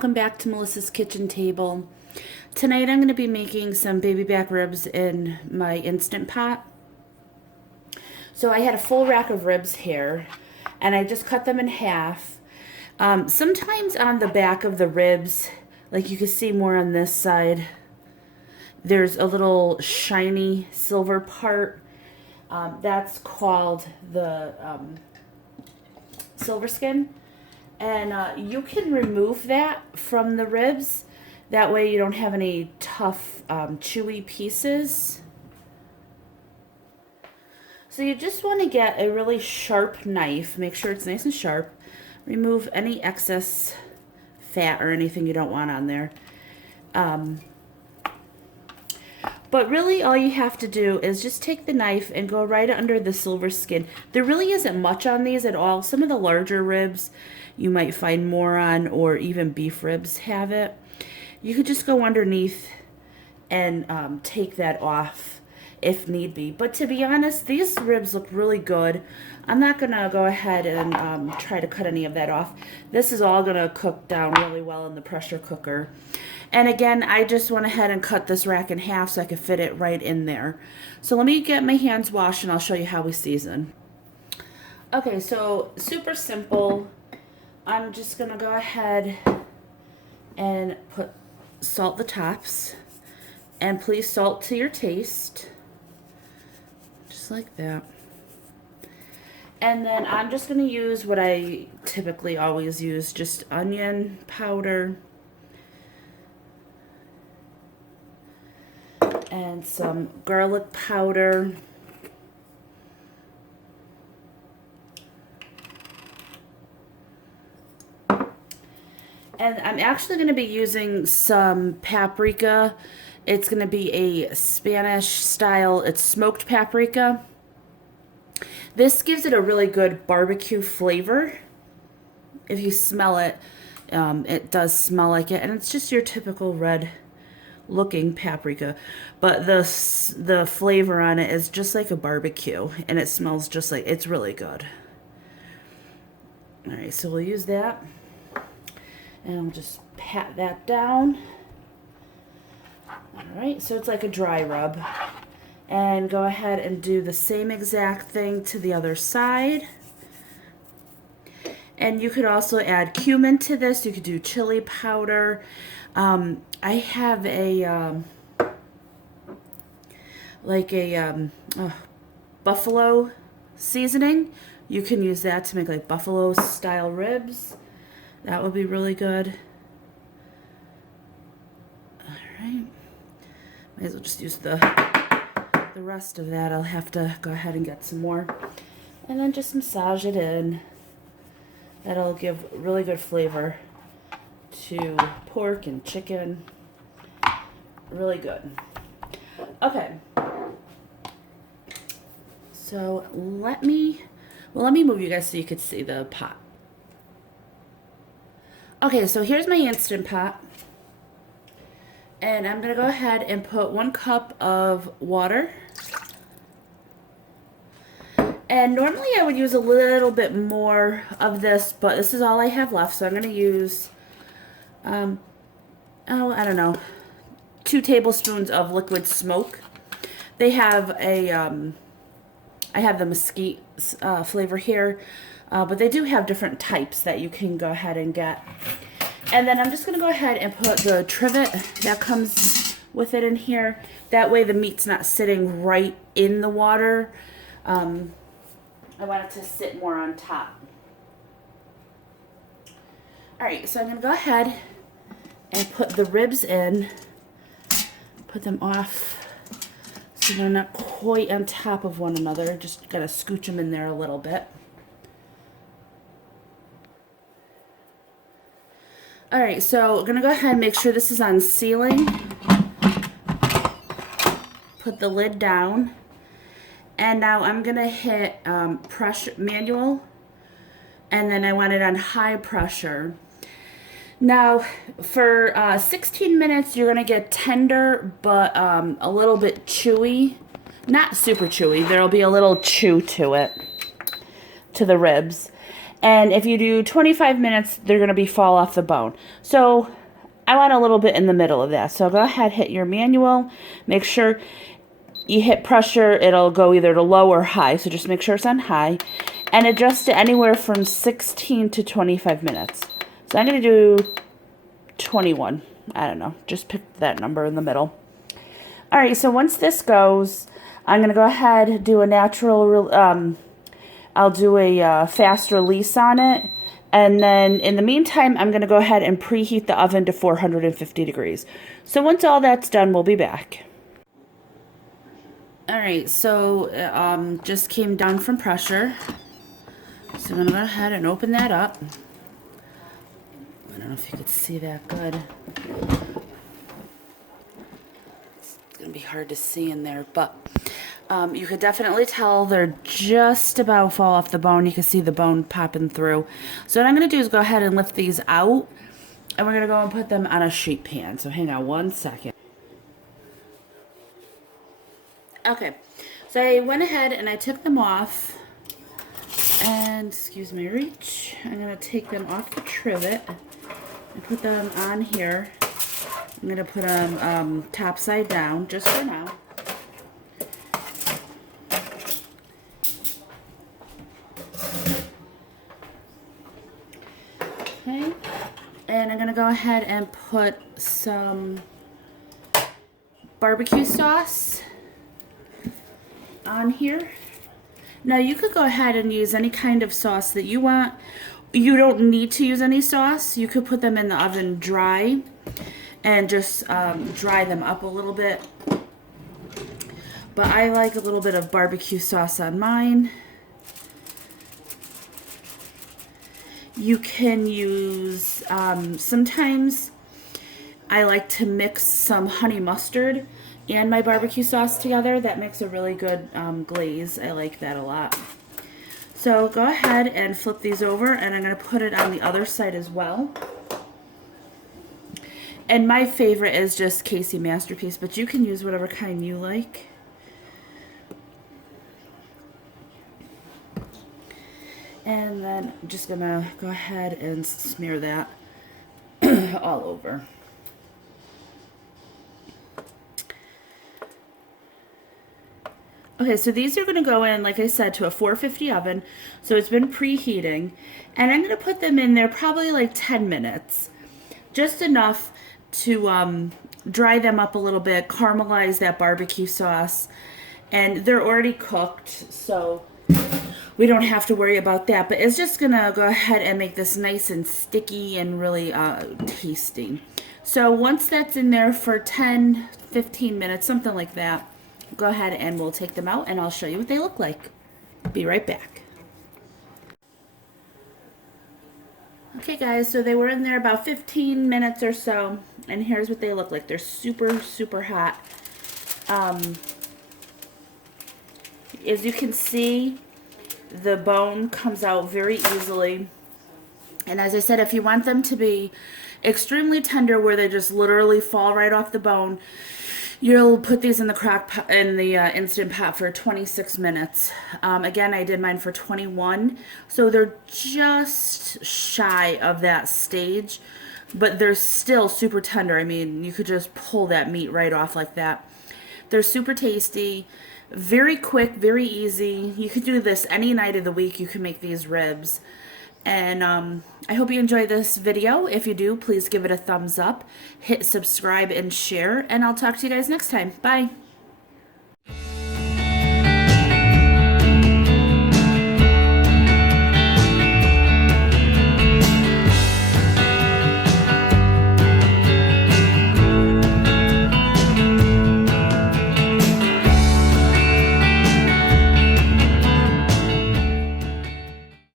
welcome back to Melissa's Kitchen Table. Tonight I'm going to be making some baby back ribs in my Instant Pot. So I had a full rack of ribs here, and I just cut them in half. Sometimes on the back of the ribs, like you can see more on this side, there's a little shiny silver part. That's called the silver skin. And you can remove that from the ribs. That way you don't have any tough, chewy pieces. So you just want to get a really sharp knife. Make sure it's nice and sharp. Remove any excess fat or anything you don't want on there. But really all you have to do is just take the knife and go right under the silver skin. There really isn't much on these at all. Some of the larger ribs you might find more on, or even beef ribs have it. You could just go underneath and take that off if need be. But to be honest, these ribs look really good. I'm not going to go ahead and try to cut any of that off. This is all going to cook down really well in the pressure cooker. And again, I just went ahead and cut this rack in half so I could fit it right in there. So let me get my hands washed and I'll show you how we season. Okay, so super simple. I'm just going to go ahead and salt the tops. And please salt to your taste. Just like that. And then I'm just going to use what I typically always use, just onion powder and some garlic powder. And I'm actually going to be using some paprika. It's going to be a Spanish style, it's smoked paprika. This gives it a really good barbecue flavor. If you smell it, it does smell like it. And it's just your typical red looking paprika. But the flavor on it is just like a barbecue. And it smells just like, it's really good. Alright, so we'll use that. And we'll just pat that down. Alright, so it's like a dry rub. And go ahead and do the same exact thing to the other side. And you could also add cumin to this. You could do chili powder. I have a buffalo seasoning. You can use that to make like buffalo style ribs. That would be really good. Alright. Might as well just use the rest of that. I'll have to go ahead and get some more. And then just massage it in. That'll give really good flavor to pork and chicken. Really good. Okay. So let me move you guys so you could see the pot. Okay, so here's my Instant Pot. And I'm going to go ahead and put 1 cup of water. And normally I would use a little bit more of this, but this is all I have left. So I'm going to use, I don't know, 2 tablespoons of liquid smoke. They have a, I have the mesquite flavor here, but they do have different types that you can go ahead and get. And then I'm just going to go ahead and put the trivet that comes with it in here. That way the meat's not sitting right in the water. I want it to sit more on top. Alright, so I'm going to go ahead and put the ribs in. Put them off so they're not quite on top of one another. Just got to scooch them in there a little bit. Alright, so we're going to go ahead and make sure this is on sealing. Put the lid down. And now I'm going to hit pressure manual. And then I want it on high pressure. Now, for 16 minutes, you're going to get tender, but a little bit chewy. Not super chewy. There'll be a little chew to it, to the ribs. And if you do 25 minutes, they're going to be fall off the bone. So I want a little bit in the middle of that. So go ahead, hit your manual. Make sure you hit pressure. It'll go either to low or high. So just make sure it's on high. And adjust it anywhere from 16 to 25 minutes. So I'm going to do 21. I don't know. Just pick that number in the middle. All right, so once this goes, I'm going to go ahead and do a natural, I'll do a fast release on it. And then in the meantime, I'm going to go ahead and preheat the oven to 450 degrees. So once all that's done, we'll be back. All right, so just came down from pressure. So I'm going to go ahead and open that up. I don't know if you could see that good. It's going to be hard to see in there, but you could definitely tell they're just about fall off the bone. You can see the bone popping through. So what I'm going to do is go ahead and lift these out, and we're going to go and put them on a sheet pan. So hang on one second. Okay, so I went ahead and I took them off, and excuse my reach, I'm going to take them off the trivet and put them on here. I'm going to put them top side down just for now. Okay, and I'm going to go ahead and put some barbecue sauce on here. Now you could go ahead and use any kind of sauce that you want. You don't need to use any sauce. You could put them in the oven dry and just dry them up a little bit. But I like a little bit of barbecue sauce on mine. You can use, sometimes I like to mix some honey mustard and my barbecue sauce together. That makes a really good glaze. I like that a lot. So go ahead and flip these over, and I'm going to put it on the other side as well. And my favorite is just Casey Masterpiece, but you can use whatever kind you like. And then I'm just going to go ahead and smear that all over. Okay, so these are going to go in, like I said, to a 450 oven. So it's been preheating. And I'm going to put them in there probably like 10 minutes. Just enough to dry them up a little bit, caramelize that barbecue sauce. And they're already cooked, so we don't have to worry about that. But it's just going to go ahead and make this nice and sticky and really tasty. So once that's in there for 10, 15 minutes, something like that, go ahead and we'll take them out and I'll show you what they look like. Be right back. Okay guys, so they were in there about 15 minutes or so, and here's what they look like. They're super, super hot. As you can see, the bone comes out very easily. And as I said, if you want them to be extremely tender where they just literally fall right off the bone, you'll put these in the Instant Pot for 26 minutes. Again, I did mine for 21, so they're just shy of that stage, but they're still super tender. I mean, you could just pull that meat right off like that. They're super tasty, very quick, very easy. You could do this any night of the week. You can make these ribs. And I hope you enjoyed this video. If you do, please give it a thumbs up, hit subscribe and share, and I'll talk to you guys next time. Bye.